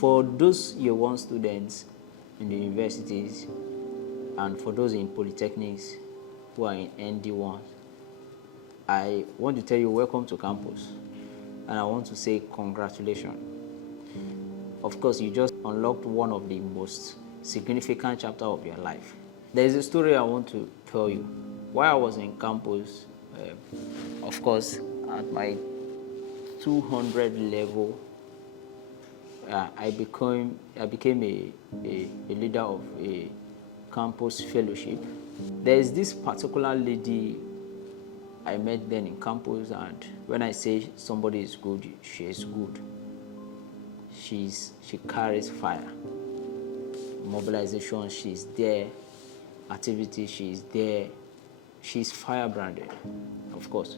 For those year one students in the universities and for those in polytechnics who are in ND1, I want to tell you welcome to campus, and I want to say congratulations. Of course, you just unlocked one of the most significant chapters of your life. There is a story I want to tell you. While I was in campus, of course, at my 200 level, I became a leader of a campus fellowship. There is this particular lady I met then in campus, and when I say somebody is good, she is good. She carries fire. Mobilization, she's there. Activity, she's there. She's firebranded, of course.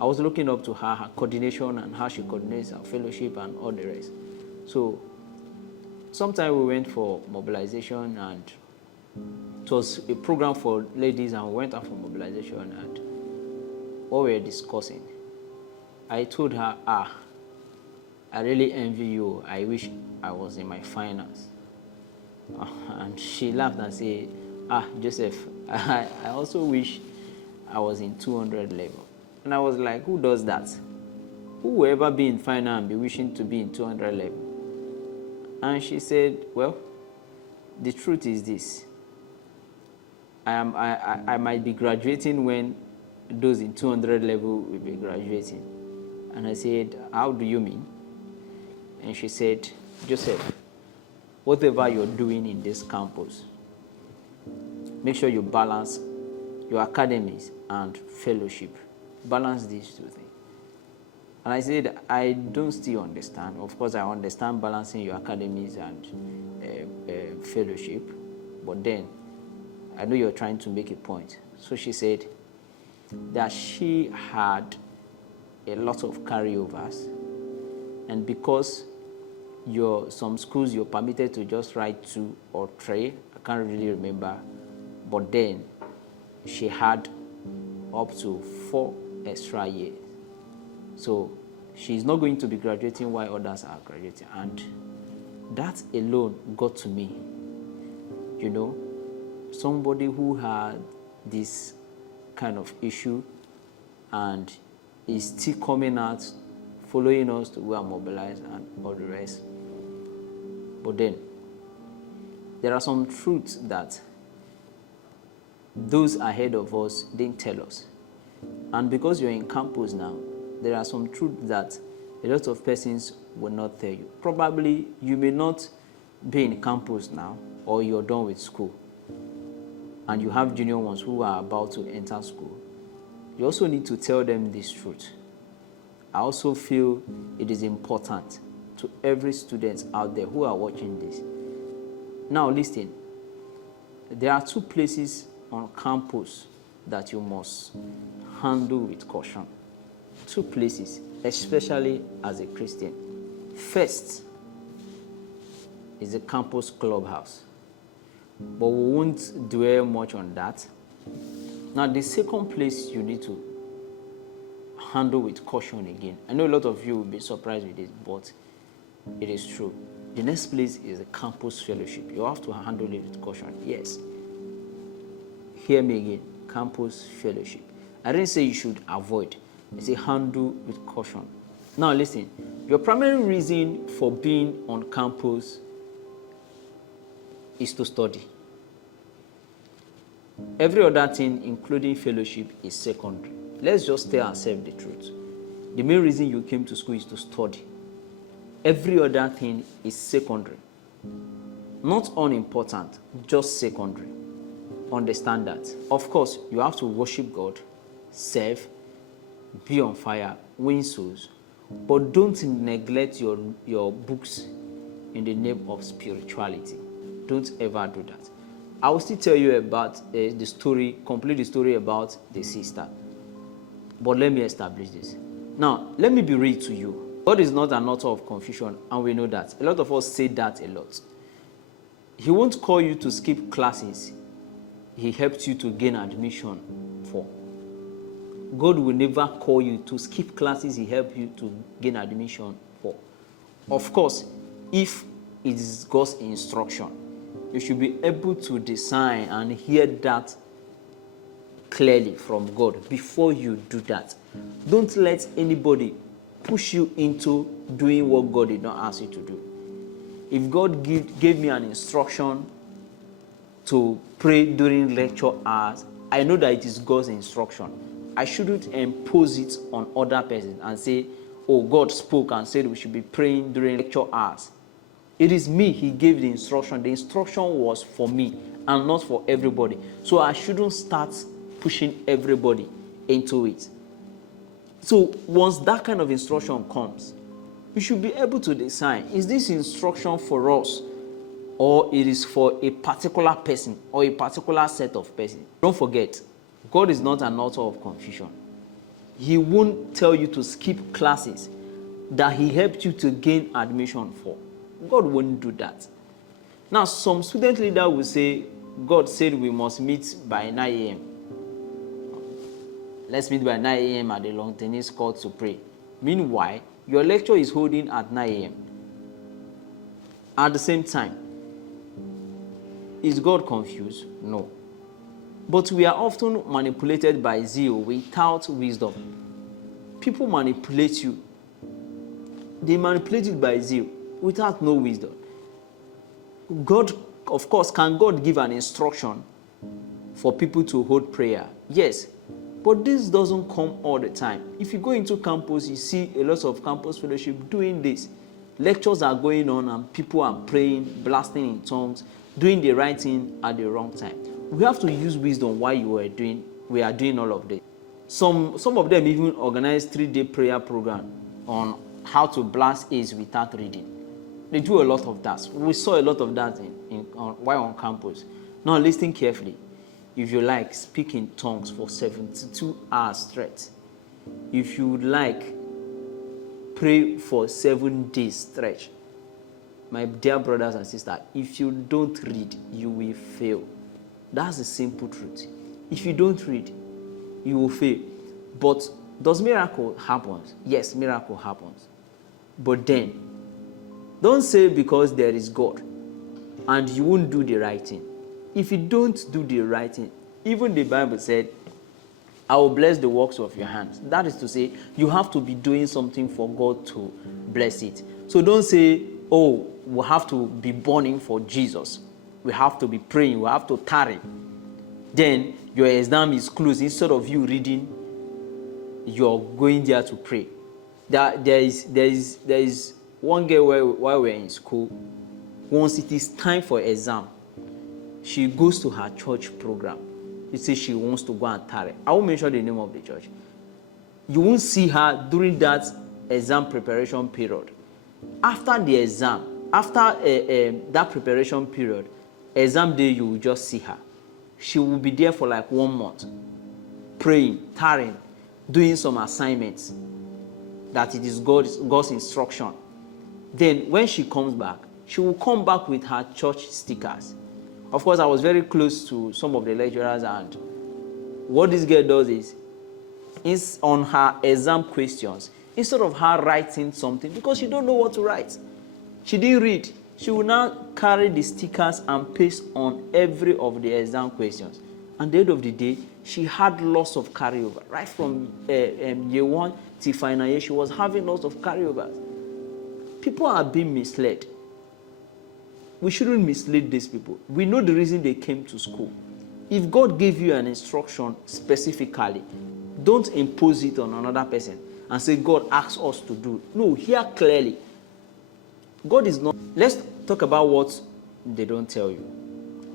I was looking up to her coordination and how she coordinates her fellowship and all the rest. So, sometime we went for mobilization, and it was a program for ladies, and we went out for mobilization, and what we were discussing, I told her, I really envy you. I wish I was in my finals. And she laughed and said, Joseph, I also wish I was in 200 level. And I was like, who does that? Who will ever be in final and be wishing to be in 200 level? And she said, well, the truth is this. I might be graduating when those in 200 level will be graduating. And I said, how do you mean? And she said, Joseph, whatever you're doing in this campus, make sure you balance your academies and fellowship. Balance these two things. And I said, I don't still understand. Of course, I understand balancing your academies and fellowship, but then I know you're trying to make a point. So she said that she had a lot of carryovers, and because some schools you're permitted to just write 2 or 3, I can't really remember, but then she had up to 4 extra years. So she's not going to be graduating while others are graduating, and that alone got to me. You know, somebody who had this kind of issue and is still coming out, following us to go and mobilize and all the rest. But then, there are some truths that those ahead of us didn't tell us. And because you're in campus now, there are some truths that a lot of persons will not tell you. Probably you may not be in campus now, or you're done with school, and you have junior ones who are about to enter school. You also need to tell them this truth. I also feel it is important to every student out there who are watching this. Now listen, there are 2 places on campus that you must handle with caution. 2 places, especially as a Christian. First is the campus clubhouse, but we won't dwell much on that. Now, the second place you need to handle with caution again. I know a lot of you will be surprised with this, but it is true. The next place is the campus fellowship. You have to handle it with caution. Yes. Hear me again. Campus fellowship. I didn't say you should avoid. I say handle with caution. Now listen. Your primary reason for being on campus is to study. Every other thing, including fellowship, is secondary. Let's just tell ourselves the truth. The main reason you came to school is to study. Every other thing is secondary. Not unimportant, just secondary. Understand that. Of course, you have to worship God, serve, be on fire, win souls, but don't neglect your books in the name of spirituality. Don't ever do that. I will still tell you about the story, complete the story about the sister. But let me establish this. Now, let me be real to you. God is not an author of confusion, and we know that. A lot of us say that a lot. He won't call you to skip classes He helped you to gain admission for. God will never call you to skip classes He helped you to gain admission for. Of course, if it is God's instruction. You should be able to discern and hear that clearly from God before you do that. Don't let anybody push you into doing what God did not ask you to do. If God gave me an instruction to pray during lecture hours, I know that it is God's instruction. I shouldn't impose it on other persons and say, oh, God spoke and said we should be praying during lecture hours. It is me He gave the instruction. The instruction was for me and not for everybody. So I shouldn't start pushing everybody into it. So once that kind of instruction comes, we should be able to decide, is this instruction for us, or it is for a particular person or a particular set of persons? Don't forget, God is not an author of confusion. He won't tell you to skip classes that He helped you to gain admission for. God won't do that. Now, some student leader will say, God said we must meet by 9 a.m. Let's meet by 9 a.m. at the long tennis court to pray. Meanwhile, your lecture is holding at 9 a.m. At the same time, is God confused? No. But we are often manipulated by zeal without wisdom. People manipulate you. They manipulate it by zeal without no wisdom. God, of course, can God give an instruction for people to hold prayer? Yes. But this doesn't come all the time. If you go into campus, you see a lot of campus fellowship doing this. Lectures are going on and people are praying, blasting in tongues, doing the right thing at the wrong time. We have to use wisdom while we are doing all of this. Some of them even organize 3-day prayer program on how to blast A's without reading. They do a lot of that. We saw a lot of that while on campus. Now listen carefully. If you like, speak in tongues for 72 hours straight. If you would like, pray for 7 days stretch. My dear brothers and sisters, if you don't read, you will fail. That's the simple truth. If you don't read, you will fail. But does miracle happen? Yes, miracle happens. But then, don't say because there is God and you won't do the right thing. If you don't do the right thing, even the Bible said, I will bless the works of your hands. That is to say, you have to be doing something for God to bless it. So don't say, oh, we have to be burning for Jesus. We have to be praying. We have to tarry. Then your exam is closed. Instead of you reading, you're going there to pray. There is one girl while we're in school. Once it is time for exam, she goes to her church program. She says she wants to go and tarry. I won't mention the name of the church. You won't see her during that exam preparation period. After the exam, after that preparation period, exam day, you will just see her. She will be there for like 1 month, praying, tarrying, doing some assignments that it is God's instruction. Then when she comes back, she will come back with her church stickers. Of course, I was very close to some of the lecturers, and what this girl does is on her exam questions, instead of her writing something, because she don't know what to write, she didn't read, she will now carry the stickers and paste on every of the exam questions. At the end of the day, she had lots of carryover. Right from year 1 till final year, she was having lots of carryovers. People are being misled. We shouldn't mislead these people. We know the reason they came to school. If God gave you an instruction specifically, don't impose it on another person and say, God asks us to do. No, hear clearly. God is not. Let's talk about what they don't tell you.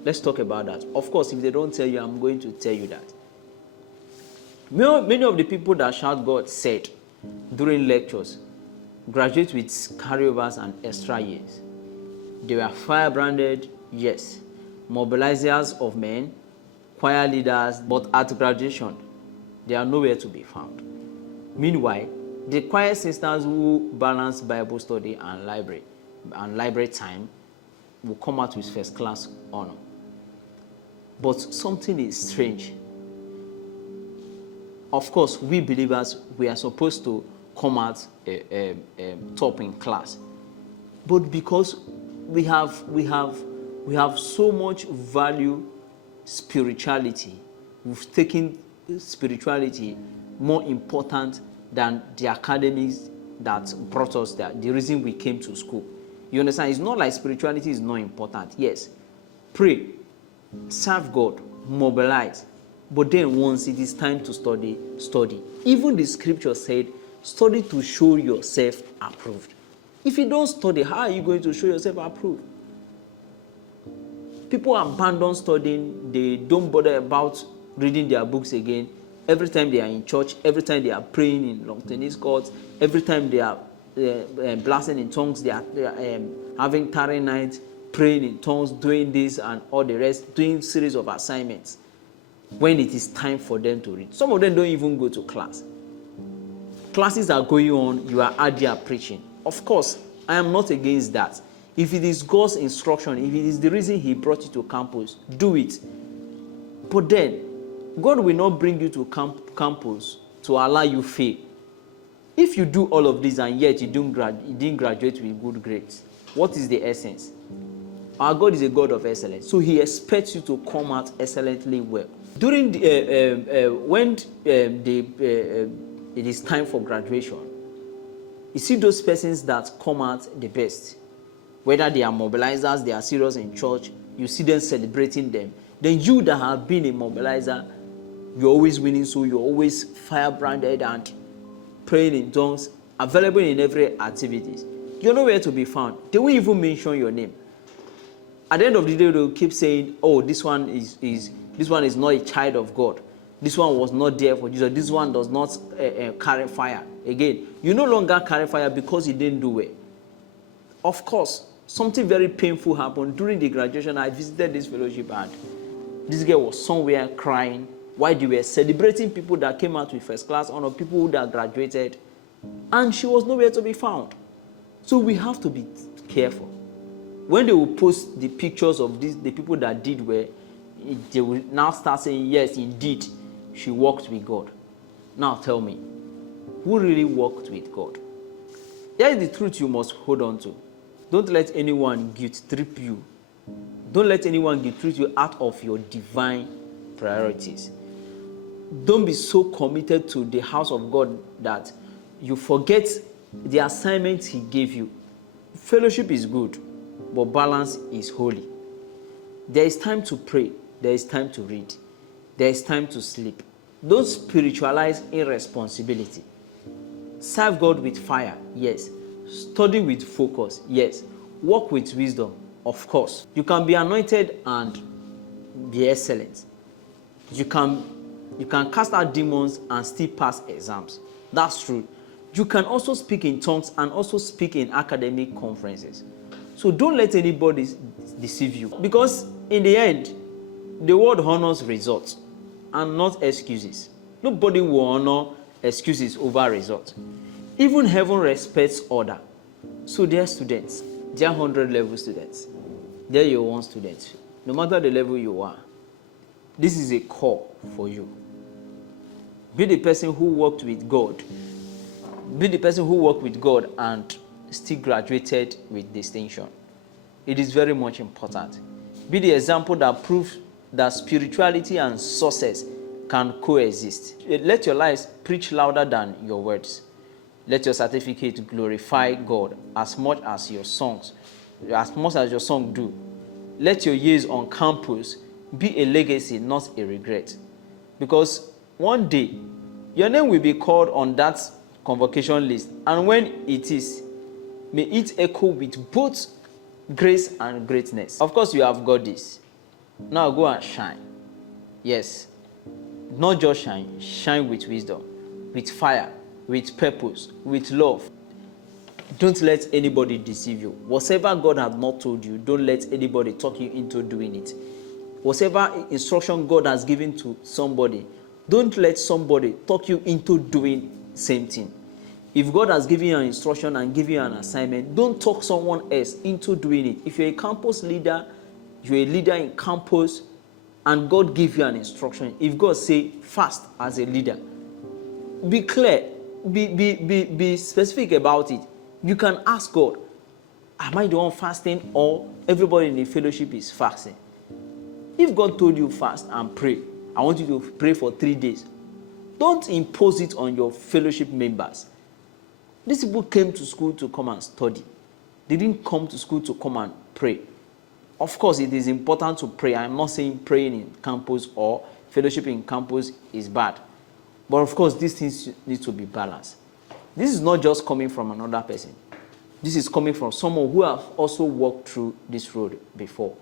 Let's talk about that. Of course, if they don't tell you, I'm going to tell you that. Many of the people that shout God said during lectures graduate with carryovers and extra years. They were firebranded, yes, mobilizers of men, choir leaders, but at graduation, they are nowhere to be found. Meanwhile, the choir sisters who balance Bible study and library time will come out with first class honor. But something is strange. Of course, we believers, we are supposed to come out top in class. But because we have so much value spirituality. We've taken spirituality more important than the academics that brought us there, the reason we came to school. You understand? It's not like spirituality is not important. Yes, pray, serve God, mobilize. But then once it is time to study, study. Even the scripture said, study to show yourself approved. If you don't study, how are you going to show yourself approved? People abandon studying. They don't bother about reading their books again. Every time they are in church, every time they are praying in long tennis courts, every time they are blasting in tongues, they are having tarry nights, praying in tongues, doing this and all the rest, doing series of assignments. When it is time for them to read, some of them don't even go to class. Classes are going on, you are out there preaching. Of course, I am not against that. If it is God's instruction, if it is the reason He brought you to campus, do it. But then, God will not bring you to campus to allow you fail. If you do all of this and yet you didn't graduate with good grades, what is the essence? Our God is a God of excellence, so He expects you to come out excellently well. During when it is time for graduation, you see those persons that come out the best, whether they are mobilizers, they are serious in church, you see them celebrating them. Then you that have been a mobilizer, you're always winning, so you're always firebranded and praying in tongues, available in every activities. You're nowhere to be found. They won't even mention your name. At the end of the day, they'll keep saying, "Oh, this one is not a child of God. This one was not there for Jesus. This one does not carry fire." Again, you no longer carry fire because you didn't do well. Of course, something very painful happened during the graduation. I visited this fellowship and this girl was somewhere crying while they were celebrating people that came out with first class honor, people that graduated, and she was nowhere to be found. So we have to be careful. When they will post the pictures of the people that did well, they will now start saying, yes, indeed, she walked with God. Now tell me, who really walked with God? Here is the truth you must hold on to. Don't let anyone guilt trip you. Don't let anyone guilt trip you out of your divine priorities. Don't be so committed to the house of God that you forget the assignment He gave you. Fellowship is good, but balance is holy. There is time to pray. There is time to read. There is time to sleep. Don't spiritualize irresponsibility. Serve God with fire, yes. Study with focus, yes. Walk with wisdom, of course. You can be anointed and be excellent. You can cast out demons and still pass exams. That's true. You can also speak in tongues and also speak in academic conferences. So don't let anybody deceive you. Because in the end, the world honors results and not excuses. Nobody will honor excuses over results. Even heaven respects order. So dear students, dear 100 level students, dear your one students, no matter the level you are, this is a call for you. Be the person who worked with God. Be the person who worked with God and still graduated with distinction. It is very much important. Be the example that proves that spirituality and success can coexist. Let your lives preach louder than your words. Let your certificate glorify God as much as your songs do. Let your years on campus be a legacy, not a regret. Because one day, your name will be called on that convocation list. And when it is, may it echo with both grace and greatness. Of course, you have got this. Now go and shine. Yes. Not just shine. Shine with wisdom, with fire, with purpose, with love. Don't let anybody deceive you. Whatever God has not told you, don't let anybody talk you into doing it. Whatever instruction God has given to somebody, don't let somebody talk you into doing same thing. If God has given you an instruction and given you an assignment, don't talk someone else into doing it. If you're a campus leader, you're a leader in campus, and God gives you an instruction, if God say fast as a leader, be clear, be specific about it. You can ask God, Am I the one fasting, or everybody in the fellowship is fasting? If God told you fast and pray, I want you to pray for 3 days. Don't impose it on your fellowship members. These people came to school to come and study. They didn't come to school to come and pray. Of course, it is important to pray. I'm not saying praying in campus or fellowship in campus is bad. But of course, these things need to be balanced. This is not just coming from another person. This is coming from someone who have also walked through this road before.